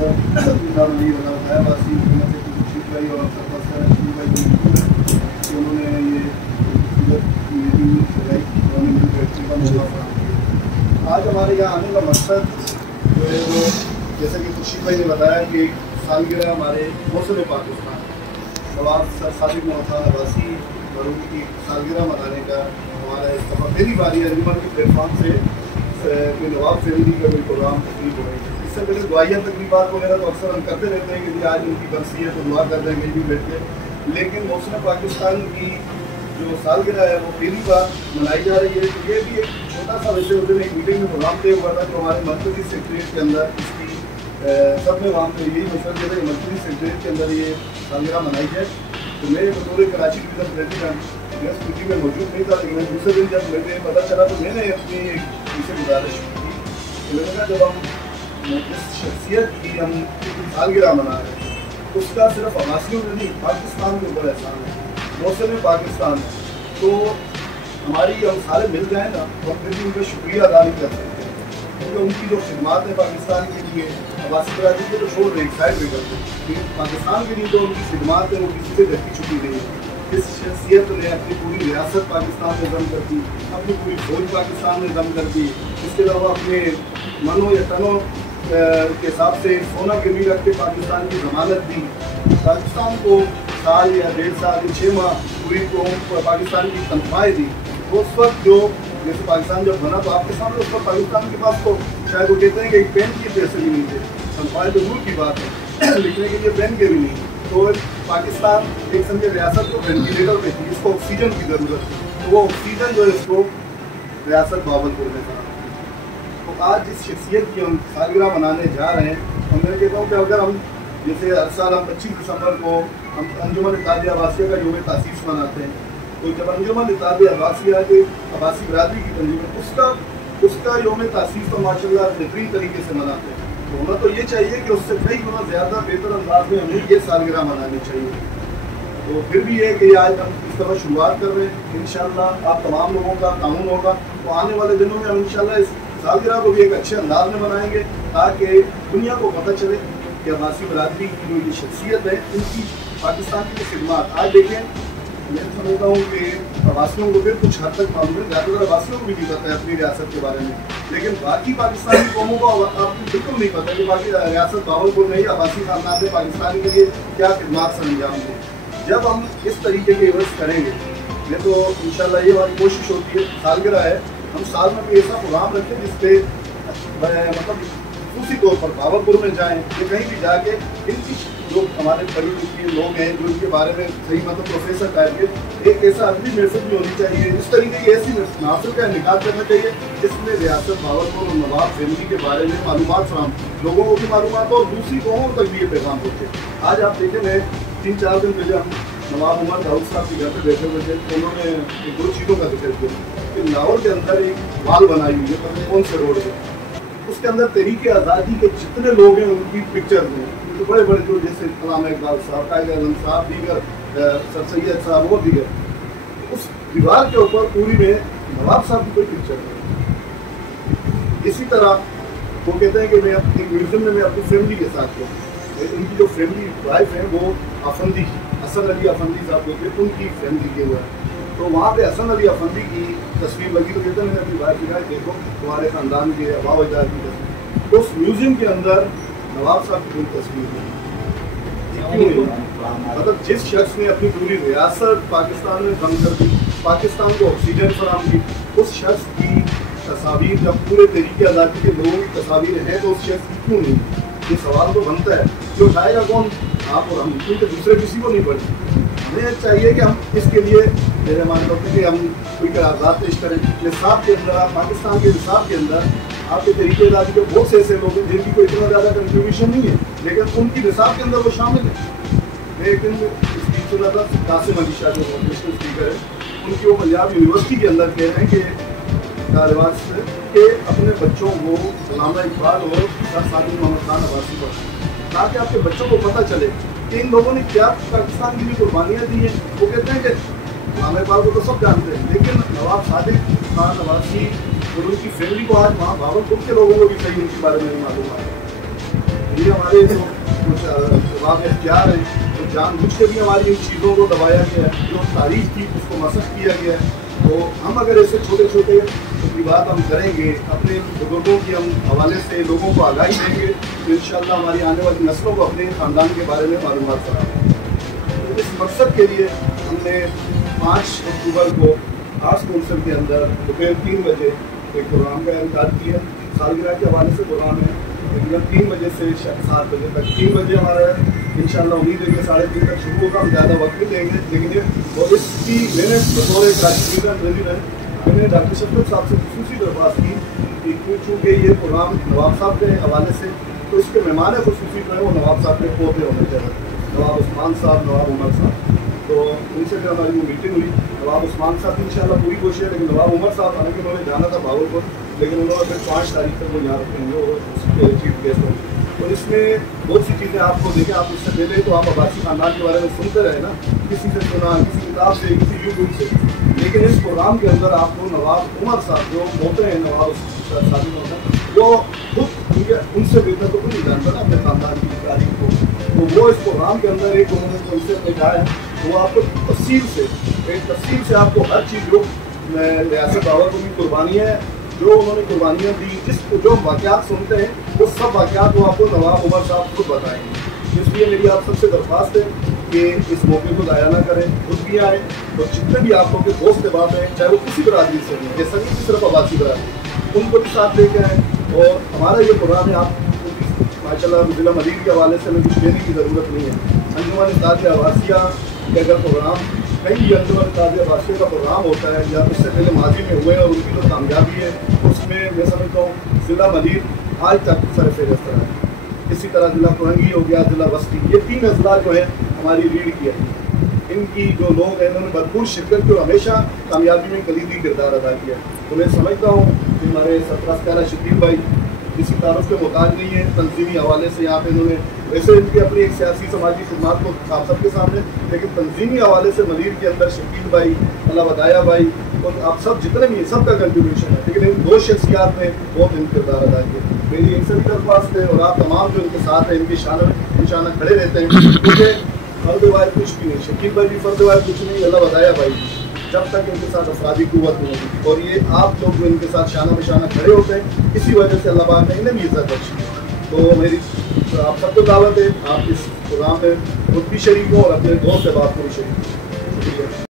भाई और उन्होंने ये आज हमारे यहाँ आने का मकसद जो है वो जैसा कि खुर्शीद भाई ने बताया कि सालगिरह हमारे मौसम पाकिस्तान नवाब सर सादिक मोहम्मद अब्बासी बरूनी की सालगिरह मनाने का हमारा इस दफ़ा पहली बारी अंजुमन के प्लेटफॉर्म से कोई नवाब फैमिली का कोई प्रोग्राम तकरीब हो रही है। इससे पहले दुआया तकरीबात वगैरह तो अक्सर हम करते रहते हैं कि आज उनकी बरसी है तो दुआ कर देंगे भी बैठ के, लेकिन मौसम पाकिस्तान की जो सालगिरह है वो पहली बार मनाई जा रही है। तो ये भी एक छोटा सा वैसे उस दिन एक मीटिंग में प्रोग्राम तय हुआ था जो हमारे मरकज़ी सेक्रेटरीट के अंदर इसकी सब में वहाँ पर यही मशवरा दिया था कि मरकज़ी सेक्रेटरीट के अंदर ये सालगिरह मनाई जाए। तो मैं बतौर कराची डिवीज़न प्रेसिडेंट मैं उस मीटिंग में मौजूद नहीं था, लेकिन दूसरे दिन जब मुझे पता चला तो मैंने अपनी एक इसे गुजारिश की कि मैंने कहा जब हम जिस शख्सियत की हम सालगिरह मना रहे हैं उसका सिर्फ अब्बासियों में नहीं पाकिस्तान के ऊपर एहसान है, मौसम पाकिस्तान है। तो हमारी हम सारे मिल जाए ना तो हम फिर भी उनका शुक्रिया अदा नहीं कर सकते, क्योंकि उनकी जो खिदमात है पाकिस्तान के लिए अब्बासी बरादरी के तो छोड़ दें एक साइड में करते हैं, लेकिन पाकिस्तान के लिए जो उनकी खिदमात है वो किसी से ढकी छुपी नहीं है। इस शख्सियत ने अपनी पूरी रियासत पाकिस्तान में दम कर दी, अपनी पूरी फौज पाकिस्तान में दम कर दी, इसके अलावा अपने मनों या तनों के हिसाब से सोना गिरवी रख के पाकिस्तान की ज़मानत दी, पाकिस्तान को साल या 1.5 साल या 6 माह पूरी को पाकिस्तान की तनख्वाहें दी। तो उस वक्त जो जैसे पाकिस्तान जब बना तो आपके सामने उस वक्त पाकिस्तान के पास तो शायद वो कहते हैं कि एक पेन के पैसे भी नहीं थे, तनख्वाहें तो दूर की बात है लिखने के लिए पेन के भी नहीं। तो पाकिस्तान एक समझे रियासत को वेंटिलेटर पे थी, इसको ऑक्सीजन की ज़रूरत थी, तो वो ऑक्सीजन जो है इसको रियासत बावलपुर में था। तो आज जिस शख्सियत की हम सालगिरह मनाने जा रहे हैं और मैं कहता हूँ कि अगर हम जैसे हर साल हम 25 दिसंबर को हम अंजुमन इत्तेहादिया अब्बासिया का यौम तासीस मनाते हैं, तो जब अंजुमन इत्तेहादिया अब्बासिया के अब्बासी बरादरी की तंजीम है उसका यौम तासीस तो माशाल्लाह बेहतरीन तरीके से मनाते हैं। तो होना तो ये चाहिए कि उससे कई गुना ज़्यादा बेहतर अंदाज में हमें ये सालगिरह मनानी चाहिए। तो फिर भी ये कि आज हम इस तरह शुरुआत कर रहे हैं, इंशाअल्लाह आप तमाम लोगों का ताउन होगा तो आने वाले दिनों में हम इंशाअल्लाह इस सालगिरह को भी एक अच्छे अंदाज में मनाएंगे ताकि दुनिया को पता चले कि अब्बासी बरादरी की जो ये शख्सियत है इनकी पाकिस्तान की खिदमत। आज देखें मैं समझता हूँ कि अब्बासियों को फिर कुछ हद तक मालूम है, ज़्यादातर अब्बासियों को भी नहीं पता है अपनी रियासत के बारे में, लेकिन बाकी पाकिस्तानी कौमों को आपको बिल्कुल नहीं पता कि बाकी रियासत बावलपुर में ही अब्बासी खानदान ने पाकिस्तान के लिए क्या खिदमत सर अंजाम दें। जब हम इस तरीके के इवेंट्स करेंगे मैं तो इंशाल्लाह ये हमारी कोशिश होती है सालगिरह है हम साल में कोई ऐसा प्रोग्राम रखें जिसपे मतलब दूसरी तौर पर बावलपुर में जाएँ या कहीं भी जाके इनकी जो हमारे करीब के लोग हैं जो इनके बारे में सही मतलब प्रोफेसर टाइप के एक ऐसा अदबी महफिल भी होनी चाहिए, इस तरीके की ऐसी महफिल का इनेकाद करना चाहिए जिसमें रियासत बावलपुर और नवाब फैमिली के बारे में मालूमात फराहम लोगों को भी मालूमात हो और दूसरी कौमों तक भी ये पैगाम पहुँचे। आज आप देखें मैं 3-4 दिन पहले हम नवाब उमर दाऊद साहब के घर पर बैठे हुए थे तो उन्होंने एक 2 चीज़ों का जिक्र किया कि लाहौर के अंदर एक वाल बनाई हुई है पता कौन से रोड है, उसके अंदर तहरीक आज़ादी के जितने लोग हैं उनकी पिक्चर हैं, तो बड़े बड़े जो जैसे अल्लामा इकबाल साहब, कायद आज़म साहब, दीगर सर सैयद साहब और दीगर, उस दीवार के ऊपर पूरी में नवाब साहब की कोई पिक्चर नहीं। इसी तरह वो कहते हैं कि मैं अपनी म्यूजियम में मैं अपनी फैमिली के साथ हूँ, उनकी जो फैमिली वाइफ है वो अफंदी हसन अली अफंदी साहब होते हैं उनकी फैमिली के हुआ है, तो वहाँ पे हसन अली अफंदी की तस्वीर लगी तो कहते हैं मैंने अपनी वाइफ दिखाई देखो तुम्हारे ख़ानदान के अबाव अजदाद की तस्वीर, तो उस म्यूज़ियम के अंदर नवाब साहब की कोई तस्वीर नहीं। मतलब जिस शख्स ने अपनी पूरी रियासत पाकिस्तान में बंद कर दी, पाकिस्तान को ऑक्सीजन फराहम की, उस शख्स की तस्वीर जब पूरे तरीके आज़ादी के लोगों की तस्वीर हैं तो उस शख्स की क्यों नहीं? ये सवाल तो बनता है कि उठाएगा कौन? आप और हम, क्योंकि दूसरे किसी को नहीं पड़े। हमें चाहिए कि हम इसके लिए मेरे मान लो कि हम कोई करारदाद पेश करें निसाब के अंदर, पाकिस्तान के निसाब के अंदर आपके तरीके आज़ादी के बहुत से ऐसे लोग हैं जिनकी कोई इतना ज़्यादा कंट्रीब्यूशन नहीं है लेकिन उनकी निसाब के अंदर वो शामिल है। लेकिन स्पीच सुना था कासिम अली शाह जो नेशनल स्पीकर है उनकी वो पंजाब यूनिवर्सिटी के अंदर कह रहे हैं कि तालिबान से कि अपने बच्चों को अल्लामा इकबाल और सर सादिक मोहम्मद खान अब्बासी पर ताकि आपके बच्चों को पता चले कि इन लोगों ने क्या पाकिस्तान की भी कुर्बानियाँ दी हैं। वो कहते हैं कि अल्लामा इकबाल को तो सब जानते हैं लेकिन नवाब सादिक खान अब्बासी और उनकी फैमिली को आज वहाँ बावलपुर के लोगों को भी सही उनके बारे में नहीं मालूम है। یہ ہمارے جو کچھ شباب اختیار ہیں تو جان بوجھ کے بھی ہماری ان چیزوں کو دبایا گیا ہے، جو تاریخ تھی اس کو مسخ کیا گیا ہے. تو ہم اگر ایسے چھوٹے چھوٹے تقریبات ہم کریں گے، اپنے بزرگوں کے ہم حوالے سے لوگوں کو آگاہی دیں گے تو انشاءاللہ ہماری آنے والی نسلوں کو اپنے خاندان کے بارے میں معلومات فرائیں گے. اس مقصد کے لیے ہم نے 5 اکتوبر کو آرٹس کونسل کے اندر دوپہر 3 بجے ایک پروگرام کا انعقاد کیا. سالگرہ کے حوالے سے پروگرام ہے، تقریباً 3 بجے سے 7 بجے تک. 3 بجے ہمارا انشاءاللہ امید ہے کہ 3:30 تک شروع ہوگا. ہم زیادہ وقت نہیں دیں گے لیکن اور اس کی میں نے بطور میں نے ڈاکٹر شفقت صاحب سے خصوصی درخواست کی کہ چونکہ یہ پروگرام نواب صاحب کے حوالے سے تو اس کے مہمان خصوصی جو ہے وہ نواب صاحب کے پوتے ہونے چاہیے، نواب عثمان صاحب، نواب عمر صاحب. تو ان سے جو ہماری وہ میٹنگ ہوئی. نواب عثمان صاحب کی انشاءاللہ پوری کوشش ہے، لیکن نواب عمر صاحب حالانکہ انہوں نے جانا تھا بھاولپور لیکن انہوں نے پھر 5 تاریخ تک وہ یہاں رکھیں گے اور اس کے چیف گیسٹ ہوں گے. اور اس میں بہت سی چیزیں آپ کو دیکھیں، آپ اس سے پہلے تو آپ عباسی خاندان کے بارے میں سنتے رہے نا، کسی سے سنا، کسی کتاب سے، کسی یوٹیوب سے، لیکن اس پروگرام کے اندر آپ کو نواب عمر صاحب جو ہوتے ہیں، نواب صاحب ہوتا ہے وہ خود ان سے بہتر تو کوئی نہیں جانتا نا اپنے خاندان کی تاریخ کو. تو وہ اس پروگرام کے اندر ایک انہوں نے جو ان سے لکھا ہے وہ آپ کو تفصیل سے آپ کو ہر چیز جو ریاست باور کو بھی قربانی ہے، جو انہوں نے قربانیاں دی، جو واقعات سنتے ہیں وہ سب واقعات وہ آپ کو نواب عمر صاحب خود بتائیں گے. اس لیے میری آپ سب سے درخواست ہے کہ اس موقع کو ضائع نہ کریں، خود بھی آئیں اور جتنے بھی آپ لوگ کے دوست احباب ہیں چاہے وہ کسی برادری سے ہیں، جیسا نہیں کہ صرف عباسی برادری، ان کو بھی ساتھ لے کے آئیں. اور ہمارا یہ پروگرام ہے، آپ ماشاء اللہ ضلع مدیر کے حوالے سے ہمیں کچھ دینے کی ضرورت نہیں ہے. انجمن اتحاد آواسیہ کے اگر پروگرام کئی بھی انجمن اتحاد آواسیہ کا پروگرام ہوتا ہے یا اس سے پہلے ماضی میں ہوئے اور ان کی جو کامیابی ہے اس میں میں سمجھتا ہوں ضلع مدیر آج تک سر فہرست رہا ہے. اسی طرح ضلع فرنگی ہو گیا، ضلع وسطی، یہ 3 اضلاع جو ہیں ہماری ریڑھ کی ہے. ان کی جو لوگ ہیں انہوں نے بھرپور شرکت کی اور ہمیشہ کامیابی میں کلیدی کردار ادا کیا. تو میں سمجھتا ہوں کہ ہمارے سرفراز پیارا شبیر بھائی کسی تعارف کے محتاج نہیں ہے تنظیمی حوالے سے. یہاں پہ انہوں نے ویسے ان کی اپنی ایک سیاسی سماجی خدمات کو آپ سب کے سامنے، لیکن تنظیمی حوالے سے مدیر کے اندر شبیر بھائی، اللہ بدایا بھائی اور آپ سب جتنے بھی ہیں سب کا کنٹریبیوشن ہے. لیکن ان 2 شخصیات نے بہت اہم کردار ادا کیا. میری ان سے بھی درخواست ہے اور آپ تمام جو ان کے ساتھ ہیں ان کے شانہ کھڑے رہتے ہیں کیونکہ فرد واحد کچھ بھی نہیں، شکیل بھائی بھی فرد واحد کچھ نہیں، اللہ بدایا بھائی جب تک ان کے ساتھ افرادی قوت نہیں ہوگی. اور یہ آپ لوگ جو ان کے ساتھ شانہ بشانہ کھڑے ہوتے ہیں اسی وجہ سے اللہ پاک نے انہیں بھی عزت بخشی. تو میری آپ سب کو دعوت ہے، آپ اس پروگرام میں خود بھی شریک ہوں اور اپنے دوست احباب کو بھی شریک ہوں. شکریہ.